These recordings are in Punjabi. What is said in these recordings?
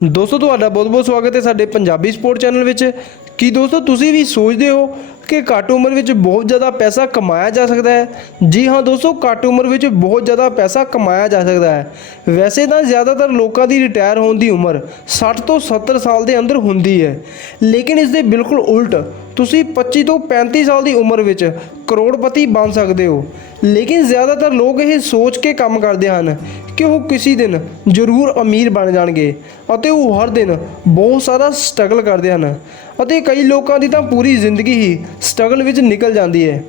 ਦੋਸਤੋ ਤੁਹਾਡਾ ਬਹੁਤ-ਬਹੁਤ ਸਵਾਗਤ ਹੈ ਸਾਡੇ ਪੰਜਾਬੀ ਸਪੋਰਟ ਚੈਨਲ ਵਿੱਚ। ਕੀ ਦੋਸਤੋ ਤੁਸੀਂ ਵੀ ਸੋਚਦੇ ਹੋ ਕਿ ਘੱਟ ਉਮਰ ਵਿੱਚ ਬਹੁਤ ਜ਼ਿਆਦਾ ਪੈਸਾ ਕਮਾਇਆ ਜਾ ਸਕਦਾ ਹੈ? ਜੀ ਹਾਂ ਦੋਸਤੋ, ਘੱਟ ਉਮਰ ਵਿੱਚ ਬਹੁਤ ਜ਼ਿਆਦਾ ਪੈਸਾ ਕਮਾਇਆ ਜਾ ਸਕਦਾ ਹੈ। ਵੈਸੇ ਤਾਂ ਜ਼ਿਆਦਾਤਰ ਲੋਕਾਂ ਦੀ ਰਿਟਾਇਰ ਹੋਣ ਦੀ ਉਮਰ 60 ਤੋਂ 70 ਸਾਲ ਦੇ ਅੰਦਰ ਹੁੰਦੀ ਹੈ, ਲੇਕਿਨ ਇਸ ਦੇ ਬਿਲਕੁਲ ਉਲਟ ਤੁਸੀਂ 25 ਤੋਂ 35 ਸਾਲ ਦੀ ਉਮਰ ਵਿੱਚ ਕਰੋੜਪਤੀ ਬਣ ਸਕਦੇ ਹੋ। ਲੇਕਿਨ ਜ਼ਿਆਦਾਤਰ ਲੋਕ ਇਹ ਸੋਚ ਕੇ ਕੰਮ ਕਰਦੇ ਹਨ ਕਿ ਉਹ ਕਿਸੇ ਦਿਨ ਜ਼ਰੂਰ ਅਮੀਰ ਬਣ ਜਾਣਗੇ ਅਤੇ ਉਹ ਹਰ ਦਿਨ ਬਹੁਤ ਸਾਰਾ ਸਟਰਗਲ ਕਰਦੇ ਹਨ ਅਤੇ ਕਈ ਲੋਕਾਂ ਦੀ ਤਾਂ ਪੂਰੀ ਜ਼ਿੰਦਗੀ ਹੀ ਸਟਰਗਲ ਵਿੱਚ ਨਿਕਲ ਜਾਂਦੀ ਹੈ।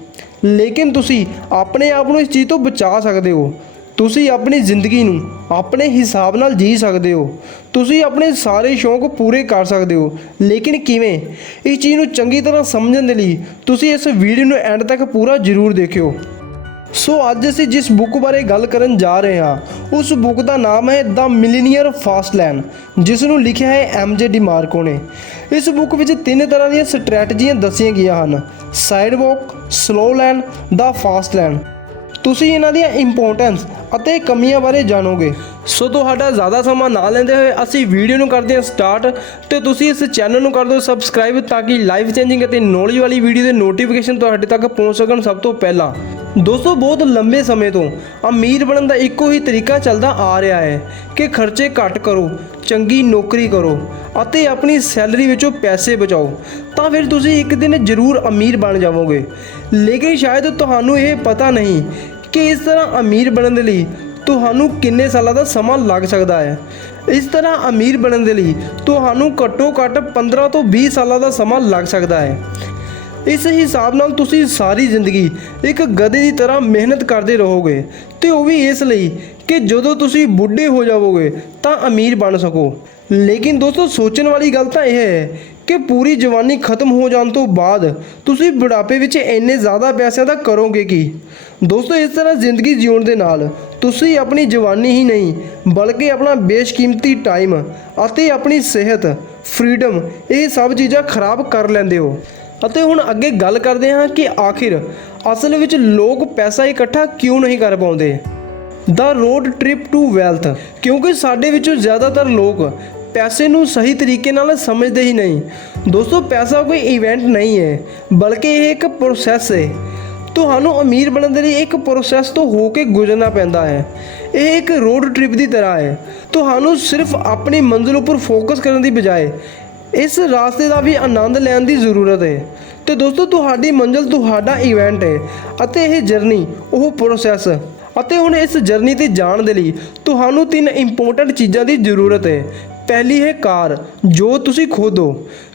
ਲੇਕਿਨ ਤੁਸੀਂ ਆਪਣੇ ਆਪ ਨੂੰ ਇਸ ਚੀਜ਼ ਤੋਂ ਬਚਾ ਸਕਦੇ ਹੋ। ਤੁਸੀਂ ਆਪਣੀ ਜ਼ਿੰਦਗੀ ਨੂੰ ਆਪਣੇ ਹਿਸਾਬ ਨਾਲ ਜੀ ਸਕਦੇ ਹੋ। ਤੁਸੀਂ ਆਪਣੇ ਸਾਰੇ ਸ਼ੌਂਕ ਪੂਰੇ ਕਰ ਸਕਦੇ ਹੋ। ਲੇਕਿਨ ਕਿਵੇਂ? ਇਸ ਚੀਜ਼ ਨੂੰ ਚੰਗੀ ਤਰ੍ਹਾਂ ਸਮਝਣ ਦੇ ਲਈ ਤੁਸੀਂ ਇਸ ਵੀਡੀਓ ਨੂੰ ਐਂਡ ਤੱਕ ਪੂਰਾ ਜ਼ਰੂਰ ਦੇਖਿਓ। ਸੋ ਅੱਜ ਅਸੀਂ ਜਿਸ ਬੁੱਕ ਬਾਰੇ ਗੱਲ ਕਰਨ ਜਾ ਰਹੇ ਹਾਂ ਉਸ ਬੁੱਕ ਦਾ ਨਾਮ ਹੈ ਦ ਮਿਲੀਨੀਅਰ ਫਾਸਟ ਲੇਨ, ਜਿਸ ਨੂੰ ਲਿਖਿਆ ਹੈ ਐਮ.ਜੇ. ਡੀਮਾਰਕੋ ਨੇ। ਇਸ ਬੁੱਕ ਵਿੱਚ 3 ਤਰ੍ਹਾਂ ਦੀਆਂ ਸਟ੍ਰੈਟਜੀਆਂ ਦੱਸੀਆਂ ਗਈਆਂ ਹਨ: ਸਾਈਡ ਵਾਕ, ਸਲੋ ਲੇਨ, ਦ ਫਾਸਟ ਲੇਨ। ਤੁਸੀਂ ਇਹਨਾਂ ਦੀਆਂ ਇੰਪੋਰਟੈਂਸ ਅਤੇ ਕਮੀਆਂ ਬਾਰੇ ਜਾਣੋਗੇ। ਸੋ ਤੁਹਾਡਾ ਜ਼ਿਆਦਾ ਸਮਾਂ ਨਾ ਲੈਂਦੇ ਹੋਏ ਅਸੀਂ ਵੀਡੀਓ ਨੂੰ ਕਰਦੇ ਹਾਂ ਸਟਾਰਟ, ਤੇ ਤੁਸੀਂ ਇਸ ਚੈਨਲ ਨੂੰ ਕਰ ਦਿਓ ਸਬਸਕ੍ਰਾਈਬ ਤਾਂ ਕਿ ਲਾਈਫ ਚੇਂਜਿੰਗ ਅਤੇ ਨੌਲੇਜ ਵਾਲੀ ਵੀਡੀਓ ਦੇ ਨੋਟੀਫਿਕੇਸ਼ਨ ਤੁਹਾਡੇ ਤੱਕ ਪਹੁੰਚ ਸਕਣ ਸਭ ਤੋਂ ਪਹਿਲਾਂ। ਦੋਸਤੋ, ਬਹੁਤ ਲੰਬੇ ਸਮੇਂ ਤੋਂ ਅਮੀਰ ਬਣਨ ਦਾ ਇੱਕੋ ਹੀ ਤਰੀਕਾ ਚੱਲਦਾ ਆ ਰਿਹਾ ਹੈ ਕਿ ਖਰਚੇ ਘੱਟ ਕਰੋ, ਚੰਗੀ ਨੌਕਰੀ ਕਰੋ ਅਤੇ ਆਪਣੀ ਸੈਲਰੀ ਵਿੱਚੋਂ ਪੈਸੇ ਬਚਾਓ, ਤਾਂ ਫਿਰ ਤੁਸੀਂ ਇੱਕ ਦਿਨ ਜ਼ਰੂਰ ਅਮੀਰ ਬਣ ਜਾਵੋਗੇ। ਲੇਕਿਨ ਸ਼ਾਇਦ ਤੁਹਾਨੂੰ ਇਹ ਪਤਾ ਨਹੀਂ ਕਿ ਇਸ ਤਰ੍ਹਾਂ ਅਮੀਰ ਬਣਨ ਦੇ ਲਈ ਤੁਹਾਨੂੰ ਕਿੰਨੇ ਸਾਲਾਂ ਦਾ ਸਮਾਂ ਲੱਗ ਸਕਦਾ ਹੈ। ਇਸ ਤਰ੍ਹਾਂ ਅਮੀਰ ਬਣਨ ਦੇ ਲਈ ਤੁਹਾਨੂੰ ਘੱਟੋ ਘੱਟ 15 ਤੋਂ 20 ਸਾਲਾਂ ਦਾ ਸਮਾਂ ਲੱਗ ਸਕਦਾ ਹੈ। ਇਸ ਹਿਸਾਬ ਨਾਲ ਤੁਸੀਂ ਸਾਰੀ ਜ਼ਿੰਦਗੀ ਇੱਕ ਗਧੇ ਦੀ ਤਰ੍ਹਾਂ ਮਿਹਨਤ ਕਰਦੇ ਰਹੋਗੇ, ਤੇ ਉਹ ਵੀ ਇਸ ਲਈ ਕਿ ਜਦੋਂ ਤੁਸੀਂ ਬੁੱਢੇ ਹੋ ਜਾਵੋਗੇ ਤਾਂ ਅਮੀਰ ਬਣ ਸਕੋ। ਲੇਕਿਨ ਦੋਸਤੋ, ਸੋਚਣ ਵਾਲੀ ਗੱਲ ਤਾਂ ਇਹ ਹੈ ਕਿ ਪੂਰੀ ਜਵਾਨੀ ਖਤਮ ਹੋ ਜਾਣ ਤੋਂ ਬਾਅਦ ਤੁਸੀਂ ਬੁਢਾਪੇ ਵਿੱਚ ਇੰਨੇ ਜ਼ਿਆਦਾ ਪੈਸਿਆਂ ਦਾ ਕਰੋਗੇ ਕੀ? ਦੋਸਤੋ, ਇਸ ਤਰ੍ਹਾਂ ਜ਼ਿੰਦਗੀ ਜਿਉਣ ਦੇ ਨਾਲ ਤੁਸੀਂ ਆਪਣੀ ਜਵਾਨੀ ਹੀ ਨਹੀਂ ਬਲਕਿ ਆਪਣਾ ਬੇਸ਼ਕੀਮਤੀ ਟਾਈਮ ਅਤੇ ਆਪਣੀ ਸਿਹਤ, ਫਰੀडम, ਇਹ ਸਭ ਚੀਜ਼ਾਂ ਖਰਾਬ ਕਰ ਲੈਂਦੇ ਹੋ। ਅਤੇ ਹੁਣ ਅੱਗੇ ਗੱਲ ਕਰਦੇ ਹਾਂ ਕਿ ਆਖਿਰ ਅਸਲ ਵਿੱਚ ਲੋਕ ਪੈਸਾ ਇਕੱਠਾ ਕਿਉਂ ਨਹੀਂ ਕਰ ਪਾਉਂਦੇ। The road trip to wealth. ਕਿਉਂਕਿ ਸਾਡੇ ਵਿੱਚੋਂ ਜ਼ਿਆਦਾਤਰ ਲੋਕ ਪੈਸੇ ਨੂੰ ਸਹੀ ਤਰੀਕੇ ਨਾਲ ਸਮਝਦੇ ਹੀ ਨਹੀਂ। ਦੋਸਤੋ, ਪੈਸਾ ਕੋਈ ਇਵੈਂਟ ਨਹੀਂ ਹੈ ਬਲਕਿ ਇਹ ਇੱਕ ਪ੍ਰੋਸੈਸ ਹੈ। ਤੁਹਾਨੂੰ ਅਮੀਰ ਬਣਨ ਦੇ ਲਈ ਇੱਕ ਪ੍ਰੋਸੈਸ ਤੋਂ ਹੋ ਕੇ ਗੁਜ਼ਰਨਾ ਪੈਂਦਾ ਹੈ। ਇਹ ਇੱਕ ਰੋਡ ਟ੍ਰਿਪ ਦੀ ਤਰ੍ਹਾਂ ਹੈ। ਤੁਹਾਨੂੰ ਸਿਰਫ ਆਪਣੀ ਮੰਜ਼ਿਲ ਉੱਪਰ ਫੋਕਸ ਕਰਨ ਦੀ ਬਜਾਏ ਇਸ ਰਾਸਤੇ ਦਾ ਵੀ ਆਨੰਦ ਲੈਣ ਦੀ ਜ਼ਰੂਰਤ ਹੈ। ਤੇ ਦੋਸਤੋ, ਤੁਹਾਡੀ ਮੰਜ਼ਿਲ ਤੁਹਾਡਾ ਇਵੈਂਟ ਹੈ ਅਤੇ ਇਹ ਜਰਨੀ ਉਹ ਪ੍ਰੋਸੈਸ। ਅਤੇ ਹੁਣ ਇਸ ਜਰਨੀ ਤੇ ਜਾਣ ਦੇ ਲਈ ਤੁਹਾਨੂੰ 3 ਇੰਪੋਰਟੈਂਟ ਚੀਜ਼ਾਂ ਦੀ ਜ਼ਰੂਰਤ ਹੈ। ਪਹਿਲੀ ਹੈ ਕਾਰ, ਜੋ ਤੁਸੀਂ ਖੁਦ ਹੋ,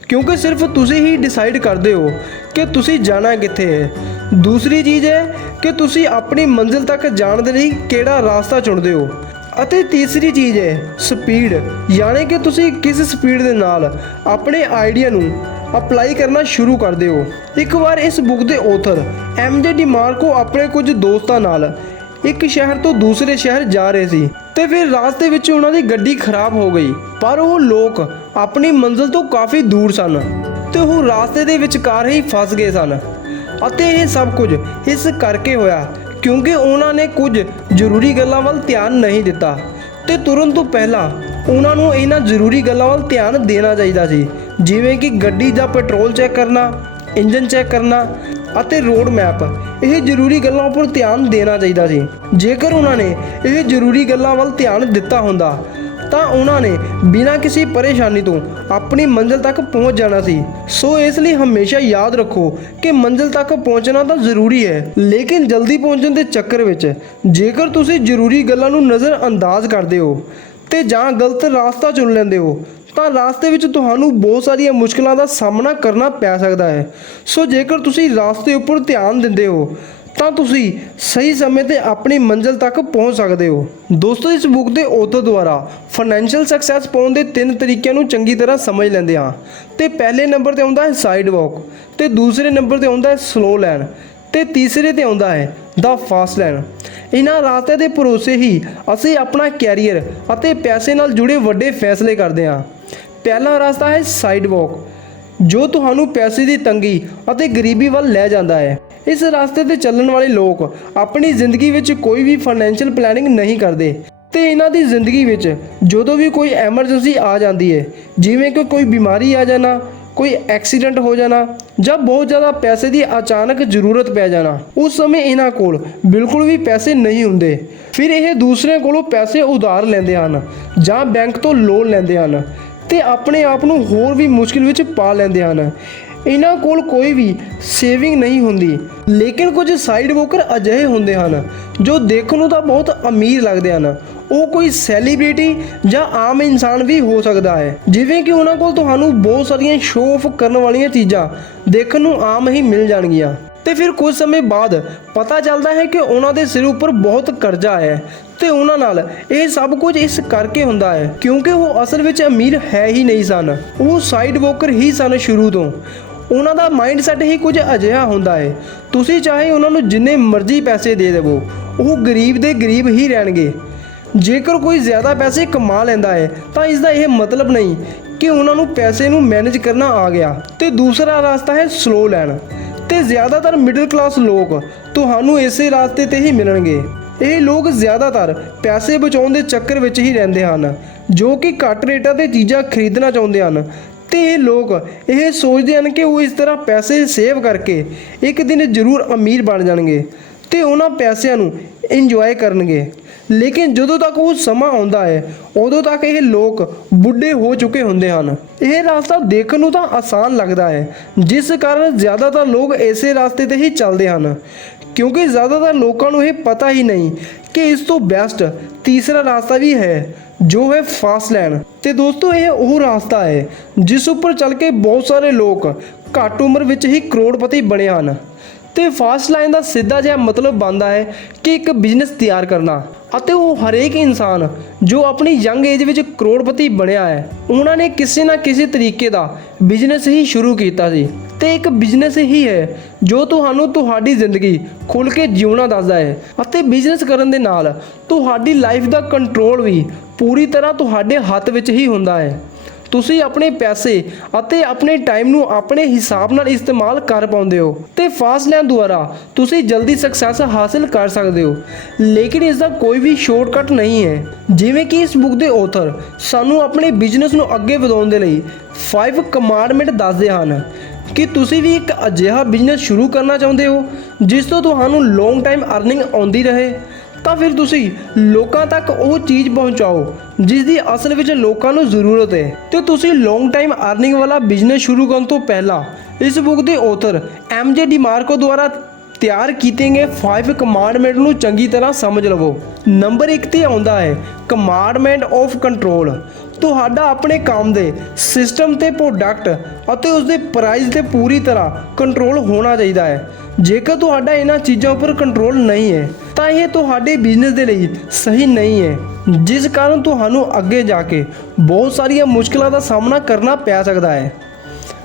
ਕਿਉਂਕਿ ਸਿਰਫ ਤੁਸੀਂ ਹੀ ਡਿਸਾਈਡ ਕਰਦੇ ਹੋ ਕਿ ਤੁਸੀਂ ਜਾਣਾ ਕਿੱਥੇ ਹੈ। ਦੂਸਰੀ ਚੀਜ਼ ਹੈ ਕਿ ਤੁਸੀਂ ਆਪਣੀ ਮੰਜ਼ਿਲ ਤੱਕ ਜਾਣ ਦੇ ਲਈ ਕਿਹੜਾ ਰਾਸਤਾ ਚੁਣਦੇ ਹੋ। ਅਤੇ ਤੀਸਰੀ ਚੀਜ਼ ਹੈ ਸਪੀਡ, ਯਾਨੀ ਕਿ ਤੁਸੀਂ ਕਿਸ ਸਪੀਡ ਦੇ ਨਾਲ ਆਪਣੇ ਆਈਡੀਆ ਨੂੰ ਅਪਲਾਈ ਕਰਨਾ ਸ਼ੁਰੂ ਕਰਦੇ ਹੋ। ਇੱਕ ਵਾਰ ਇਸ ਬੁੱਕ ਦੇ ਆਥਰ ਐਮ.ਜੇ. ਡੀਮਾਰਕੋ ਆਪਣੇ ਕੁਝ ਦੋਸਤਾਂ ਨਾਲ ਇੱਕ ਸ਼ਹਿਰ ਤੋਂ ਦੂਸਰੇ ਸ਼ਹਿਰ ਜਾ ਰਹੇ ਸੀ, ਤੇ ਫਿਰ ਰਾਸਤੇ ਵਿੱਚ ਉਹਨਾਂ ਦੀ ਗੱਡੀ ਖਰਾਬ ਹੋ ਗਈ। ਪਰ ਉਹ ਲੋਕ ਆਪਣੀ ਮੰਜ਼ਿਲ ਤੋਂ ਕਾਫੀ ਦੂਰ ਸਨ ਤੇ ਉਹ ਰਾਸਤੇ ਦੇ ਵਿਚਕਾਰ ਹੀ ਫਸ ਗਏ ਸਨ। ਅਤੇ ਇਹ ਸਭ ਕੁਝ ਇਸ ਕਰਕੇ ਹੋਇਆ ਕਿਉਂਕਿ ਉਹਨਾਂ ਨੇ ਕੁਝ ਜ਼ਰੂਰੀ ਗੱਲਾਂ ਵੱਲ ਧਿਆਨ ਨਹੀਂ ਦਿੱਤਾ, ਤੇ ਤੁਰਨ ਤੋਂ ਪਹਿਲਾਂ ਉਹਨਾਂ ਨੂੰ ਇਹਨਾਂ ਜ਼ਰੂਰੀ ਗੱਲਾਂ ਵੱਲ ਧਿਆਨ ਦੇਣਾ ਚਾਹੀਦਾ ਸੀ, ਜਿਵੇਂ ਕਿ ਗੱਡੀ ਦਾ ਪੈਟਰੋਲ ਚੈੱਕ ਕਰਨਾ, ਇੰਜਨ ਚੈੱਕ ਕਰਨਾ ਅਤੇ ਰੋਡ ਮੈਪ। ਇਹ ਜ਼ਰੂਰੀ ਗੱਲਾਂ ਉੱਪਰ ਧਿਆਨ ਦੇਣਾ ਚਾਹੀਦਾ ਸੀ। ਜੇਕਰ ਉਹਨਾਂ ਨੇ ਇਹ ਜ਼ਰੂਰੀ ਗੱਲਾਂ ਵੱਲ ਧਿਆਨ ਦਿੱਤਾ ਹੁੰਦਾ ਤਾਂ ਉਹਨਾਂ ਨੇ ਬਿਨਾਂ ਕਿਸੇ ਪਰੇਸ਼ਾਨੀ ਤੋਂ ਆਪਣੀ ਮੰਜ਼ਿਲ ਤੱਕ ਪਹੁੰਚ ਜਾਣਾ ਸੀ। ਸੋ ਇਸ ਲਈ ਹਮੇਸ਼ਾ ਯਾਦ ਰੱਖੋ ਕਿ ਮੰਜ਼ਿਲ ਤੱਕ ਪਹੁੰਚਣਾ ਤਾਂ ਜ਼ਰੂਰੀ ਹੈ, ਲੇਕਿਨ ਜਲਦੀ ਪਹੁੰਚਣ ਦੇ ਚੱਕਰ ਵਿੱਚ ਜੇਕਰ ਤੁਸੀਂ ਜ਼ਰੂਰੀ ਗੱਲਾਂ ਨੂੰ ਨਜ਼ਰ ਅੰਦਾਜ਼ ਕਰਦੇ ਹੋ ਤੇ ਜਾਂ ਗਲਤ ਰਾਸਤਾ ਚੁਣ ਲੈਂਦੇ ਹੋ ਤਾਂ ਰਾਸਤੇ ਵਿੱਚ ਤੁਹਾਨੂੰ ਬਹੁਤ ਸਾਰੀਆਂ ਮੁਸ਼ਕਲਾਂ ਦਾ ਸਾਹਮਣਾ ਕਰਨਾ ਪੈ ਸਕਦਾ ਹੈ। ਸੋ ਜੇਕਰ ਤੁਸੀਂ ਰਾਸਤੇ ਉੱਪਰ ਧਿਆਨ ਦਿੰਦੇ ਹੋ ਤਾਂ ਤੁਸੀਂ ਸਹੀ ਸਮੇਂ ਤੇ ਆਪਣੀ ਮੰਜ਼ਿਲ ਤੱਕ ਪਹੁੰਚ ਸਕਦੇ ਹੋ। ਦੋਸਤੋ, ਇਸ ਬੁੱਕ ਦੇ ਆਥਰ ਦੁਆਰਾ ਫਾਈਨੈਂਸ਼ੀਅਲ ਸਕਸੈਸ ਪਾਉਣ ਦੇ 3 ਤਰੀਕਿਆਂ ਨੂੰ ਚੰਗੀ ਤਰ੍ਹਾਂ ਸਮਝ ਲੈਂਦੇ ਹਾਂ। ਤੇ ਪਹਿਲੇ ਨੰਬਰ ਤੇ ਆਉਂਦਾ ਹੈ ਸਾਈਡ ਵਾਕ, ਤੇ ਦੂਸਰੇ ਨੰਬਰ ਤੇ ਆਉਂਦਾ ਹੈ ਸਲੋ ਲੇਨ, ਤੇ ਤੀਸਰੇ ਤੇ ਆਉਂਦਾ ਹੈ ਦ ਫਾਸਟ ਲੇਨ। ਇਹਨਾਂ ਰਾਸਤਿਆਂ ਦੇ ਭਰੋਸੇ ਹੀ ਅਸੀਂ ਆਪਣਾ ਕੈਰੀਅਰ ਅਤੇ ਪੈਸੇ ਨਾਲ ਜੁੜੇ ਵੱਡੇ ਫੈਸਲੇ ਕਰਦੇ ਹਾਂ। ਪਹਿਲਾ ਰਸਤਾ ਹੈ ਸਾਈਡ ਵਾਕ, ਜੋ ਤੁਹਾਨੂੰ ਪੈਸੇ ਦੀ ਤੰਗੀ ਅਤੇ ਗਰੀਬੀ ਵੱਲ ਲੈ ਜਾਂਦਾ ਹੈ। ਇਸ ਰਸਤੇ ਤੇ ਚੱਲਣ ਵਾਲੇ ਲੋਕ ਆਪਣੀ ਜ਼ਿੰਦਗੀ ਵਿੱਚ ਕੋਈ ਵੀ ਫਾਈਨੈਂਸ਼ੀਅਲ ਪਲੈਨਿੰਗ ਨਹੀਂ ਕਰਦੇ ਤੇ ਇਹਨਾਂ ਦੀ ਜ਼ਿੰਦਗੀ ਵਿੱਚ ਜਦੋਂ ਵੀ ਕੋਈ ਐਮਰਜੈਂਸੀ ਆ ਜਾਂਦੀ ਹੈ, ਜਿਵੇਂ ਕਿ ਕੋਈ ਬਿਮਾਰੀ ਆ ਜਾਣਾ, ਕੋਈ ਐਕਸੀਡੈਂਟ ਹੋ ਜਾਣਾ ਜਾਂ ਬਹੁਤ ਜ਼ਿਆਦਾ ਪੈਸੇ ਦੀ ਅਚਾਨਕ ਜ਼ਰੂਰਤ ਪੈ ਜਾਣਾ, ਉਸ ਸਮੇਂ ਇਹਨਾਂ ਕੋਲ ਬਿਲਕੁਲ ਵੀ ਪੈਸੇ ਨਹੀਂ ਹੁੰਦੇ। ਫਿਰ ਇਹ ਦੂਸਰਿਆਂ ਕੋਲੋਂ ਪੈਸੇ ਉਧਾਰ ਲੈਂਦੇ ਹਨ ਜਾਂ ਬੈਂਕ ਤੋਂ ਲੋਨ ਲੈਂਦੇ ਹਨ ਤੇ ਆਪਣੇ ਆਪ ਨੂੰ ਹੋਰ ਵੀ ਮੁਸ਼ਕਿਲ ਵਿੱਚ ਪਾ ਲੈਂਦੇ ਹਨ। ਇਹਨਾਂ ਕੋਲ ਕੋਈ ਵੀ ਸੇਵਿੰਗ ਨਹੀਂ ਹੁੰਦੀ। ਲੇਕਿਨ ਕੁਝ ਸਾਈਡ ਵਰਕਰ ਅਜਿਹੇ ਹੁੰਦੇ ਹਨ ਜੋ ਦੇਖਣ ਨੂੰ ਤਾਂ ਬਹੁਤ ਅਮੀਰ ਲੱਗਦੇ ਹਨ। ਉਹ ਕੋਈ ਸੈਲੀਬ੍ਰਿਟੀ ਜਾਂ ਆਮ ਇਨਸਾਨ ਵੀ ਹੋ ਸਕਦਾ ਹੈ, ਜਿਵੇਂ ਕਿ ਉਹਨਾਂ ਕੋਲ ਤੁਹਾਨੂੰ ਬਹੁਤ ਸਾਰੀਆਂ ਸ਼ੋਅ ਆਫ ਕਰਨ ਵਾਲੀਆਂ ਚੀਜ਼ਾਂ ਦੇਖਣ ਨੂੰ ਆਮ ਹੀ ਮਿਲ ਜਾਣਗੀਆਂ। ਤੇ ਫਿਰ ਕੁਝ ਸਮੇਂ ਬਾਅਦ ਪਤਾ ਚੱਲਦਾ ਹੈ ਕਿ ਉਹਨਾਂ ਦੇ ਸਿਰ ਉੱਪਰ ਬਹੁਤ ਕਰਜ਼ਾ ਹੈ ਤੇ ਉਹਨਾਂ ਨਾਲ ਇਹ ਸਭ ਕੁਝ ਇਸ ਕਰਕੇ ਹੁੰਦਾ ਹੈ ਕਿਉਂਕਿ ਉਹ ਅਸਲ ਵਿੱਚ ਅਮੀਰ ਹੈ ਹੀ ਨਹੀਂ ਸਨ। ਉਹ ਸਾਈਡ ਵਰਕਰ ਹੀ ਸਨ ਸ਼ੁਰੂ ਤੋਂ। ਉਹਨਾਂ ਦਾ ਮਾਈਂਡ ਸੈਟ ਹੀ ਕੁਝ ਅਜਿਹਾ ਹੁੰਦਾ ਹੈ, ਤੁਸੀਂ ਚਾਹੇ ਉਹਨਾਂ ਨੂੰ ਜਿੰਨੇ ਮਰਜ਼ੀ ਪੈਸੇ ਦੇ ਦੇਵੋ, ਉਹ ਗਰੀਬ ਦੇ ਗਰੀਬ ਹੀ ਰਹਿਣਗੇ। ਜੇਕਰ ਕੋਈ ਜ਼ਿਆਦਾ ਪੈਸੇ ਕਮਾ ਲੈਂਦਾ ਹੈ ਤਾਂ ਇਸ ਦਾ ਇਹ ਮਤਲਬ ਨਹੀਂ ਕਿ ਉਹਨਾਂ ਨੂੰ ਪੈਸੇ ਨੂੰ ਮੈਨੇਜ ਕਰਨਾ ਆ ਗਿਆ। ਤੇ ਦੂਸਰਾ ਰਾਸਤਾ ਹੈ ਸਲੋ ਲੈਣ, ਤੇ ਜ਼ਿਆਦਾਤਰ ਮਿਡਲ ਕਲਾਸ ਲੋਕ ਤੁਹਾਨੂੰ ਇਸੇ ਰਾਸਤੇ ਤੇ ਹੀ ਮਿਲਣਗੇ। ਇਹ ਲੋਕ ਜ਼ਿਆਦਾਤਰ ਪੈਸੇ ਬਚਾਉਣ ਦੇ ਚੱਕਰ ਵਿੱਚ ਹੀ ਰਹਿੰਦੇ ਹਨ, ਜੋ ਕਿ ਘੱਟ ਰੇਟਾਂ ਤੇ ਚੀਜ਼ਾਂ ਖਰੀਦਣਾ ਚਾਹੁੰਦੇ ਹਨ। ਤੇ ਇਹ ਲੋਕ ਇਹ ਸੋਚਦੇ ਹਨ ਕਿ ਉਹ ਇਸ ਤਰ੍ਹਾਂ ਪੈਸੇ ਸੇਵ ਕਰਕੇ ਇੱਕ ਦਿਨ ਜ਼ਰੂਰ ਅਮੀਰ ਬਣ ਜਾਣਗੇ ਤੇ ਉਹਨਾਂ ਪੈਸਿਆਂ ਨੂੰ ਇੰਜੋਏ ਕਰਨਗੇ। ਲੇਕਿਨ ਜਦੋਂ ਤੱਕ ਉਹ ਸਮਾਂ ਆਉਂਦਾ ਹੈ ਉਦੋਂ ਤੱਕ ਇਹ ਲੋਕ ਬੁੱਢੇ ਹੋ ਚੁੱਕੇ ਹੁੰਦੇ ਹਨ। ਇਹ ਰਸਤਾ ਦੇਖਣ ਨੂੰ ਤਾਂ ਆਸਾਨ ਲੱਗਦਾ ਹੈ, ਜਿਸ ਕਾਰਨ ਜ਼ਿਆਦਾਤਰ ਲੋਕ ਇਸੇ ਰਸਤੇ ਤੇ ਹੀ ਚੱਲਦੇ ਹਨ ਕਿਉਂਕਿ ਜ਼ਿਆਦਾਤਰ ਲੋਕਾਂ ਨੂੰ ਇਹ ਪਤਾ ਹੀ ਨਹੀਂ ਕਿ ਇਸ ਤੋਂ ਬੈਸਟ ਤੀਸਰਾ ਰਾਸਤਾ ਵੀ ਹੈ, ਜੋ ਹੈ ਫਾਸਟ ਲੈਣ। ਤੇ ਦੋਸਤੋ, ਇਹ ਉਹ ਰਾਸਤਾ ਹੈ ਜਿਸ ਉੱਪਰ ਚੱਲ ਕੇ ਬਹੁਤ ਸਾਰੇ ਲੋਕ ਘੱਟ ਉਮਰ ਵਿੱਚ ਹੀ ਕਰੋੜਪਤੀ ਬਣੇ ਹਨ। ਤੇ ਫਾਸਟ ਲਾਈਨ ਦਾ ਸਿੱਧਾ ਜਿਹਾ ਮਤਲਬ ਬਣਦਾ ਹੈ ਕਿ ਇੱਕ ਬਿਜ਼ਨਸ ਤਿਆਰ ਕਰਨਾ, ਅਤੇ ਉਹ ਹਰੇਕ ਇਨਸਾਨ ਜੋ ਆਪਣੀ ਯੰਗ ਏਜ ਵਿੱਚ ਕਰੋੜਪਤੀ ਬਣਿਆ ਹੈ, ਉਹਨਾਂ ਨੇ ਕਿਸੇ ਨਾ ਕਿਸੇ ਤਰੀਕੇ ਦਾ ਬਿਜ਼ਨਸ ਹੀ ਸ਼ੁਰੂ ਕੀਤਾ ਸੀ। ਤੇ ਇੱਕ ਬਿਜ਼ਨਸ ਹੀ ਹੈ ਜੋ ਤੁਹਾਨੂੰ ਤੁਹਾਡੀ ਜ਼ਿੰਦਗੀ ਖੁੱਲ੍ਹ ਕੇ ਜਿਉਣਾ ਦੱਸਦਾ ਹੈ, ਅਤੇ ਬਿਜ਼ਨਸ ਕਰਨ ਦੇ ਨਾਲ ਤੁਹਾਡੀ ਲਾਈਫ ਦਾ ਕੰਟਰੋਲ ਵੀ ਪੂਰੀ ਤਰ੍ਹਾਂ ਤੁਹਾਡੇ ਹੱਥ ਵਿੱਚ ਹੀ ਹੁੰਦਾ ਹੈ। ਤੁਸੀਂ ਆਪਣੇ ਪੈਸੇ ਅਤੇ ਆਪਣੇ ਟਾਈਮ ਨੂੰ ਆਪਣੇ ਹਿਸਾਬ ਨਾਲ ਇਸਤੇਮਾਲ ਕਰ ਪਾਉਂਦੇ ਹੋ ਤੇ ਫਾਸਟ ਲੈਣ ਦੁਆਰਾ ਤੁਸੀਂ ਜਲਦੀ ਸਕਸੈਸ ਹਾਸਲ ਕਰ ਸਕਦੇ ਹੋ। ਲੇਕਿਨ ਇਸ ਦਾ ਕੋਈ ਵੀ ਸ਼ਾਰਟਕਟ ਨਹੀਂ ਹੈ। ਜਿਵੇਂ ਕਿ ਇਸ ਬੁੱਕ ਦੇ ਆਥਰ ਸਾਨੂੰ ਆਪਣੇ ਬਿਜ਼ਨਸ ਨੂੰ ਅੱਗੇ ਵਧਾਉਣ ਦੇ ਲਈ 5 ਕਮਾਂਡਮੈਂਟ ਦੱਸਦੇ ਹਨ ਕਿ ਤੁਸੀਂ ਵੀ ਇੱਕ ਅਜਿਹਾ ਬਿਜ਼ਨਸ ਸ਼ੁਰੂ ਕਰਨਾ ਚਾਹੁੰਦੇ ਹੋ ਜਿਸ ਤੋਂ ਤੁਹਾਨੂੰ ਲੌਂਗ ਟਾਈਮ ਅਰਨਿੰਗ ਆਉਂਦੀ ਰਹੇ, ਤਾਂ ਫਿਰ ਤੁਸੀਂ ਲੋਕਾਂ ਤੱਕ ਉਹ ਚੀਜ਼ ਪਹੁੰਚਾਓ ਜਿਸ ਦੀ ਅਸਲ ਵਿੱਚ ਲੋਕਾਂ ਨੂੰ ਜ਼ਰੂਰਤ ਹੈ। ਤੇ ਤੁਸੀਂ ਲੌਂਗ ਟਾਈਮ ਅਰਨਿੰਗ ਵਾਲਾ ਬਿਜ਼ਨਸ ਸ਼ੁਰੂ ਕਰਨ ਤੋਂ ਪਹਿਲਾਂ ਇਸ ਬੁੱਕ ਦੇ ਆਥਰ MJ DeMarco ਦੁਆਰਾ ਤਿਆਰ ਕੀਤੇ ਗਏ 5 ਕਮਾਂਡਮੈਂਟ ਨੂੰ ਚੰਗੀ ਤਰ੍ਹਾਂ ਸਮਝ ਲਵੋ। ਨੰਬਰ 1 ਤੇ ਆਉਂਦਾ ਹੈ ਕਮਾਂਡਮੈਂਟ ਆਫ ਕੰਟਰੋਲ। ਤੁਹਾਡਾ ਆਪਣੇ ਕੰਮ ਦੇ ਸਿਸਟਮ ਤੇ ਪ੍ਰੋਡਕਟ ਅਤੇ ਉਸ ਦੇ ਪ੍ਰਾਈਸ ਤੇ ਪੂਰੀ ਤਰ੍ਹਾਂ ਕੰਟਰੋਲ ਹੋਣਾ ਚਾਹੀਦਾ ਹੈ। ਜੇਕਰ ਤੁਹਾਡਾ ਇਹਨਾਂ ਚੀਜ਼ਾਂ ਉੱਪਰ ਕੰਟਰੋਲ ਨਹੀਂ ਹੈ ਤਾਂ ਇਹ ਤੁਹਾਡੇ ਬਿਜ਼ਨਸ ਦੇ ਲਈ ਸਹੀ ਨਹੀਂ ਹੈ, ਜਿਸ ਕਾਰਨ ਤੁਹਾਨੂੰ ਅੱਗੇ ਜਾ ਕੇ ਬਹੁਤ ਸਾਰੀਆਂ ਮੁਸ਼ਕਲਾਂ ਦਾ ਸਾਹਮਣਾ ਕਰਨਾ ਪੈ ਸਕਦਾ ਹੈ।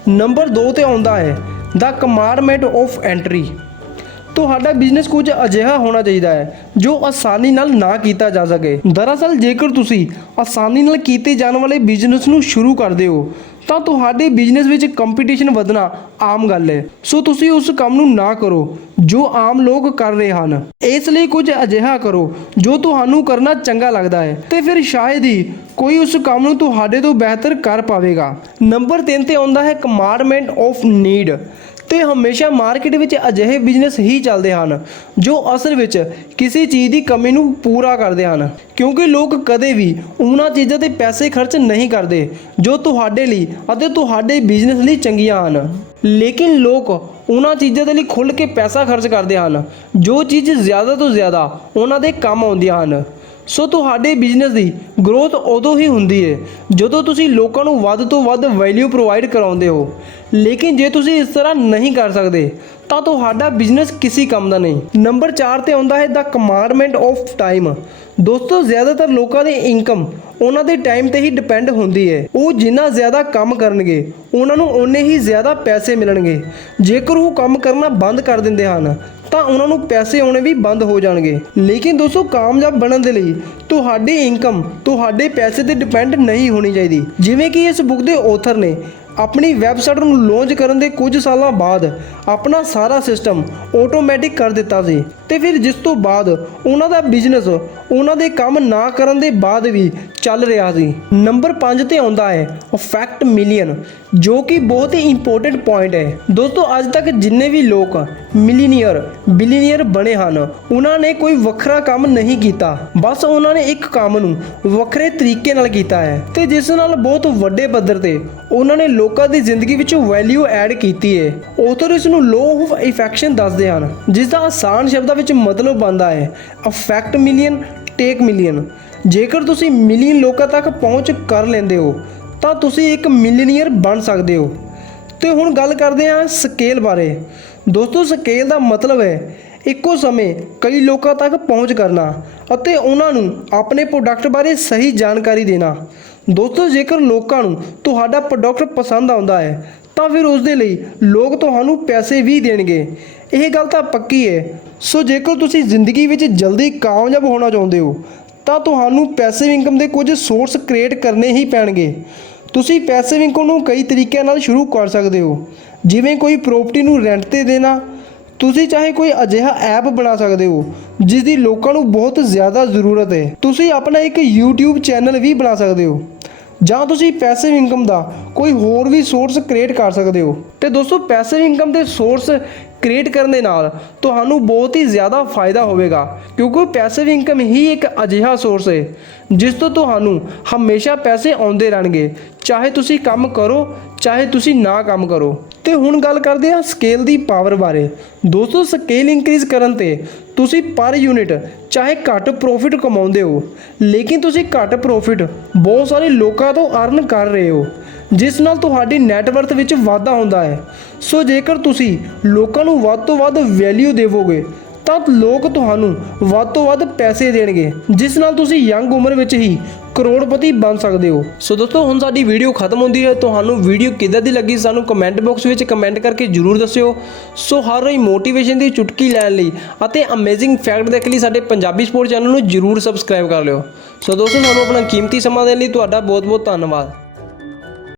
ਨੰਬਰ 2 ਤੇ ਆਉਂਦਾ ਹੈ ਦਾ ਕਮਾਂਡਮੈਂਟ ਆਫ ਐਂਟਰੀ। ਤੁਹਾਡਾ ਬਿਜ਼ਨਸ ਕੁਝ ਅਜਿਹਾ ਹੋਣਾ ਚਾਹੀਦਾ ਹੈ ਜੋ ਆਸਾਨੀ ਨਾਲ ਨਾ ਕੀਤਾ ਜਾ ਸਕੇ। ਦਰਅਸਲ ਜੇਕਰ ਤੁਸੀਂ ਆਸਾਨੀ ਨਾਲ ਕੀਤੇ ਜਾਣ ਵਾਲੇ ਬਿਜ਼ਨਸ ਨੂੰ ਸ਼ੁਰੂ ਕਰਦੇ ਹੋ ਤਾਂ ਤੁਹਾਡੇ ਬਿਜ਼ਨਸ ਵਿੱਚ ਕੰਪੀਟੀਸ਼ਨ ਵਧਣਾ ਆਮ ਗੱਲ ਹੈ। ਸੋ ਤੁਸੀਂ ਉਸ ਕੰਮ ਨੂੰ ਨਾ ਕਰੋ ਜੋ ਆਮ ਲੋਕ ਕਰ ਰਹੇ ਹਨ। ਇਸ ਲਈ ਕੁਝ ਅਜਿਹਾ ਕਰੋ ਜੋ ਤੁਹਾਨੂੰ ਕਰਨਾ ਚੰਗਾ ਲੱਗਦਾ ਹੈ ਤੇ ਫਿਰ ਸ਼ਾਇਦ ਹੀ ਕੋਈ ਉਸ ਕੰਮ ਨੂੰ ਤੁਹਾਡੇ ਤੋਂ ਬਿਹਤਰ ਕਰ ਪਾਵੇਗਾ। ਨੰਬਰ 3 ਤੇ ਆਉਂਦਾ ਹੈ ਕਮਾਂਡਮੈਂਟ ਆਫ ਨੀਡ। ਤੇ ਹਮੇਸ਼ਾ ਮਾਰਕੀਟ ਵਿੱਚ ਅਜਿਹੇ ਬਿਜ਼ਨਸ ਹੀ ਚੱਲਦੇ ਹਨ ਜੋ ਅਸਲ ਵਿੱਚ ਕਿਸੇ ਚੀਜ਼ ਦੀ ਕਮੀ ਨੂੰ ਪੂਰਾ ਕਰਦੇ ਹਨ, ਕਿਉਂਕਿ ਲੋਕ ਕਦੇ ਵੀ ਉਹਨਾਂ ਚੀਜ਼ਾਂ ਤੇ ਪੈਸੇ ਖਰਚ ਨਹੀਂ ਕਰਦੇ ਜੋ ਤੁਹਾਡੇ ਲਈ ਅਤੇ ਤੁਹਾਡੇ ਬਿਜ਼ਨਸ ਲਈ ਚੰਗੀਆਂ ਹਨ। ਲੇਕਿਨ ਲੋਕ ਉਹਨਾਂ ਚੀਜ਼ਾਂ ਦੇ ਲਈ ਖੁੱਲ੍ਹ ਕੇ ਪੈਸਾ ਖਰਚ ਕਰਦੇ ਹਨ ਜੋ ਚੀਜ਼ ਜ਼ਿਆਦਾ ਤੋਂ ਜ਼ਿਆਦਾ ਉਹਨਾਂ ਦੇ ਕੰਮ ਆਉਂਦੀਆਂ ਹਨ। ਸੋ ਤੁਹਾਡੇ ਬਿਜ਼ਨਸ ਦੀ ਗਰੋਥ ਉਦੋਂ ਹੀ ਹੁੰਦੀ ਹੈ ਜਦੋਂ ਤੁਸੀਂ ਲੋਕਾਂ ਨੂੰ ਵੱਧ ਤੋਂ ਵੱਧ ਵੈਲਿਊ ਪ੍ਰੋਵਾਈਡ ਕਰਾਉਂਦੇ ਹੋ। ਲੇਕਿਨ ਜੇ ਤੁਸੀਂ ਇਸ ਤਰ੍ਹਾਂ ਨਹੀਂ ਕਰ ਸਕਦੇ ਤਾਂ ਤੁਹਾਡਾ ਬਿਜ਼ਨਸ ਕਿਸੇ ਕੰਮ ਦਾ ਨਹੀਂ। ਨੰਬਰ 4 ਤੇ ਆਉਂਦਾ ਹੈ ਦਾ ਕਮਾਂਡਮੈਂਟ ਆਫ ਟਾਈਮ। ਦੋਸਤੋ, ਜ਼ਿਆਦਾਤਰ ਲੋਕਾਂ ਦੀ ਇਨਕਮ ਉਹਨਾਂ ਦੇ ਟਾਈਮ ਤੇ ਹੀ ਡਿਪੈਂਡ ਹੁੰਦੀ ਹੈ। ਉਹ ਜਿੰਨਾ ਜ਼ਿਆਦਾ ਕੰਮ ਕਰਨਗੇ ਉਹਨਾਂ ਨੂੰ ਓਨੇ ਹੀ ਜ਼ਿਆਦਾ ਪੈਸੇ ਮਿਲਣਗੇ। ਜੇਕਰ ਉਹ ਕੰਮ ਕਰਨਾ ਬੰਦ ਕਰ ਦਿੰਦੇ ਹਨ ਤਾਂ ਉਹਨਾਂ ਨੂੰ ਪੈਸੇ ਆਉਣੇ ਵੀ ਬੰਦ ਹੋ ਜਾਣਗੇ। ਲੇਕਿਨ ਦੋਸਤੋ, ਕਾਮਯਾਬ ਬਣਨ ਦੇ ਲਈ ਤੁਹਾਡੀ ਇਨਕਮ ਤੁਹਾਡੇ ਪੈਸੇ ਤੇ ਡਿਪੈਂਡ ਨਹੀਂ ਹੋਣੀ ਚਾਹੀਦੀ। ਜਿਵੇਂ ਕਿ ਇਸ ਬੁੱਕ ਦੇ ਆਥਰ ਨੇ ਆਪਣੀ ਵੈਬਸਾਈਟ ਨੂੰ ਲਾਂਚ ਕਰਨ ਦੇ ਕੁਝ ਸਾਲਾਂ ਬਾਅਦ ਆਪਣਾ ਸਾਰਾ ਸਿਸਟਮ ਆਟੋਮੈਟਿਕ ਕਰ ਦਿੱਤਾ ਸੀ ਤੇ ਫਿਰ ਜਿਸ ਤੋਂ ਬਾਅਦ ਉਹਨਾਂ ਦਾ ਬਿਜ਼ਨਸ ਉਹਨਾਂ ਦੇ ਕੰਮ ਨਾ ਕਰਨ ਦੇ ਬਾਅਦ ਵੀ ਚੱਲ ਰਿਹਾ ਸੀ। ਨੰਬਰ 5 ਤੇ ਆਉਂਦਾ ਹੈ ਇਫੈਕਟ ਮਿਲੀਅਨ, ਜੋ ਕਿ ਬਹੁਤ ਹੀ ਇੰਪੋਰਟੈਂਟ ਪੁਆਇੰਟ ਹੈ। ਦੋਸਤੋ ਅੱਜ ਤੱਕ ਜਿੰਨੇ ਵੀ ਲੋਕ ਮਿਲੀਨੀਅਰ ਬਿਲੀਨੀਅਰ ਬਣੇ ਹਨ ਉਹਨਾਂ ਨੇ ਕੋਈ ਵੱਖਰਾ ਕੰਮ ਨਹੀਂ ਕੀਤਾ, ਬਸ ਉਹਨਾਂ ਨੇ ਇੱਕ ਕੰਮ ਨੂੰ ਵੱਖਰੇ ਤਰੀਕੇ ਨਾਲ ਕੀਤਾ ਹੈ ਤੇ ਜਿਸ ਨਾਲ ਬਹੁਤ ਵੱਡੇ ਪੱਧਰ ਤੇ ਉਹਨਾਂ ਨੇ ਲੋਕਾਂ ਦੀ ਜ਼ਿੰਦਗੀ ਵਿੱਚ ਵੈਲਿਊ ਐਡ ਕੀਤੀ ਹੈ। ਆਥਰ ਇਸ ਨੂੰ ਲਾਅ ਆਫ ਇਫੈਕਸ਼ਨ ਦੱਸਦੇ ਹਨ, ਜਿਸ ਦਾ ਆਸਾਨ ਸ਼ਬਦਾਂ ਵਿੱਚ ਮਤਲਬ ਬਣਦਾ ਹੈ ਇਫੈਕਟ ਮਿਲੀਅਨ ਟੇਕ ਮਿਲੀਅਨ। ਜੇਕਰ ਤੁਸੀਂ ਮਿਲੀਅਨ ਲੋਕਾਂ ਤੱਕ ਪਹੁੰਚ ਕਰ ਲੈਂਦੇ ਹੋ ਤਾਂ ਤੁਸੀਂ ਇੱਕ ਮਿਲੀਨੀਅਰ ਬਣ ਸਕਦੇ ਹੋ। ਤੇ ਹੁਣ ਗੱਲ ਕਰਦੇ ਹਾਂ ਸਕੇਲ ਬਾਰੇ। ਦੋਸਤੋ ਸਕੇਲ ਦਾ ਮਤਲਬ ਹੈ ਇੱਕੋ ਸਮੇਂ ਕਈ ਲੋਕਾਂ ਤੱਕ ਪਹੁੰਚ ਕਰਨਾ ਅਤੇ ਉਹਨਾਂ ਨੂੰ ਆਪਣੇ ਪ੍ਰੋਡਕਟ ਬਾਰੇ ਸਹੀ ਜਾਣਕਾਰੀ ਦੇਣਾ। ਦੋਸਤੋ ਜੇਕਰ ਲੋਕਾਂ ਨੂੰ ਤੁਹਾਡਾ ਪ੍ਰੋਡਕਟ ਪਸੰਦ ਆਉਂਦਾ ਹੈ ਤਾਂ ਫਿਰ ਉਸ ਦੇ ਲਈ ਲੋਕ ਤੁਹਾਨੂੰ ਪੈਸੇ ਵੀ ਦੇਣਗੇ, ਇਹ ਗੱਲ ਤਾਂ ਪੱਕੀ ਹੈ। ਸੋ ਜੇਕਰ ਤੁਸੀਂ ਜ਼ਿੰਦਗੀ ਵਿੱਚ ਜਲਦੀ ਕਾਮਯਾਬ ਹੋਣਾ ਚਾਹੁੰਦੇ ਹੋ ਤਾਂ ਤੁਹਾਨੂੰ ਪੈਸਿਵ ਇਨਕਮ ਦੇ ਕੁਝ ਸੋਰਸ ਕ੍ਰੀਏਟ ਕਰਨੇ ਹੀ ਪੈਣਗੇ। ਤੁਸੀਂ ਪੈਸਿਵ ਇਨਕਮ ਨੂੰ ਕਈ ਤਰੀਕਿਆਂ ਨਾਲ ਸ਼ੁਰੂ ਕਰ ਸਕਦੇ ਹੋ, ਜਿਵੇਂ ਕੋਈ ਪ੍ਰਾਪਰਟੀ ਨੂੰ ਰੈਂਟ ਤੇ ਦੇਣਾ। ਤੁਸੀਂ ਚਾਹੇ ਕੋਈ ਅਜਿਹਾ ਐਪ ਬਣਾ ਸਕਦੇ ਹੋ ਜਿਸ ਦੀ ਲੋਕਾਂ ਨੂੰ ਬਹੁਤ ਜ਼ਿਆਦਾ ਜ਼ਰੂਰਤ ਹੈ। ਤੁਸੀਂ ਆਪਣਾ ਇੱਕ YouTube ਚੈਨਲ ਵੀ ਬਣਾ ਸਕਦੇ ਹੋ, ਜਾਂ ਤੁਸੀਂ ਪੈਸਿਵ ਇਨਕਮ ਦਾ ਕੋਈ ਹੋਰ ਵੀ ਸੋਰਸ ਕ੍ਰੀਏਟ ਕਰ ਸਕਦੇ ਹੋ। ਤੇ ਦੋਸਤੋ ਪੈਸਿਵ ਇਨਕਮ ਦੇ ਸੋਰਸ ਕ੍ਰੀਏਟ ਕਰਨ ਦੇ ਨਾਲ ਤੁਹਾਨੂੰ ਬਹੁਤ ਹੀ ਜ਼ਿਆਦਾ ਫਾਇਦਾ ਹੋਵੇਗਾ, ਕਿਉਂਕਿ ਪੈਸਿਵ ਇਨਕਮ ਹੀ ਇੱਕ ਅਜਿਹਾ ਸੋਰਸ ਹੈ ਜਿਸ ਤੋਂ ਤੁਹਾਨੂੰ ਹਮੇਸ਼ਾ ਪੈਸੇ ਆਉਂਦੇ ਰਹਿਣਗੇ, ਚਾਹੇ ਤੁਸੀਂ ਕੰਮ ਕਰੋ ਚਾਹੇ ਤੁਸੀਂ ਨਾ ਕੰਮ ਕਰੋ। ਤੇ ਹੁਣ ਗੱਲ ਕਰਦੇ ਹਾਂ ਸਕੇਲ ਦੀ ਪਾਵਰ ਬਾਰੇ। ਦੋਸਤੋ ਸਕੇਲ ਇਨਕਰੀਜ਼ ਕਰਨ ਤੇ ਤੁਸੀਂ ਪਰ ਯੂਨਿਟ ਚਾਹੇ ਘੱਟ ਪ੍ਰੋਫਿਟ ਕਮਾਉਂਦੇ ਹੋ, ਲੇਕਿਨ ਤੁਸੀਂ ਘੱਟ ਪ੍ਰੋਫਿਟ ਬਹੁਤ ਸਾਰੇ ਲੋਕਾਂ ਤੋਂ ਅਰਨ ਕਰ ਰਹੇ ਹੋ, ਜਿਸ ਨਾਲ ਤੁਹਾਡੀ ਨੈਟਵਰਥ ਵਿੱਚ ਵਾਧਾ ਹੁੰਦਾ ਹੈ। ਸੋ ਜੇਕਰ ਤੁਸੀਂ ਲੋਕਾਂ ਨੂੰ ਵੱਧ ਤੋਂ ਵੱਧ ਵੈਲਿਊ ਦੇਵੋਗੇ ਤਾਂ ਲੋਕ ਤੁਹਾਨੂੰ ਵੱਧ ਤੋਂ ਵੱਧ ਪੈਸੇ ਦੇਣਗੇ, ਜਿਸ ਨਾਲ ਤੁਸੀਂ ਯੰਗ ਉਮਰ ਵਿੱਚ ਹੀ ਕਰੋੜਪਤੀ ਬਣ ਸਕਦੇ ਹੋ। ਸੋ ਦੋਸਤੋ ਹੁਣ ਸਾਡੀ ਵੀਡੀਓ ਖਤਮ ਹੁੰਦੀ ਹੈ। ਤੁਹਾਨੂੰ ਵੀਡੀਓ ਕਿੱਦਾਂ ਦੀ ਲੱਗੀ ਸਾਨੂੰ ਕਮੈਂਟ ਬਾਕਸ ਵਿੱਚ ਕਮੈਂਟ ਕਰਕੇ ਜਰੂਰ ਦੱਸਿਓ। ਸੋ ਹਰ ਰੋਜ਼ ਮੋਟੀਵੇਸ਼ਨ ਦੀ ਚੁਟਕੀ ਲੈਣ ਲਈ ਅਤੇ ਅਮੇਜ਼ਿੰਗ ਫੈਕਟ ਦੇਖਣ ਲਈ ਸਾਡੇ ਪੰਜਾਬੀ ਸਪੋਰਟ ਚੈਨਲ ਨੂੰ ਜਰੂਰ ਸਬਸਕ੍ਰਾਈਬ ਕਰ ਲਿਓ। ਸੋ ਦੋਸਤੋ ਸਾਨੂੰ ਆਪਣਾ ਕੀਮਤੀ ਸਮਾਂ ਦੇਣ ਲਈ ਤੁਹਾਡਾ ਬਹੁਤ ਬਹੁਤ ਧੰਨਵਾਦ।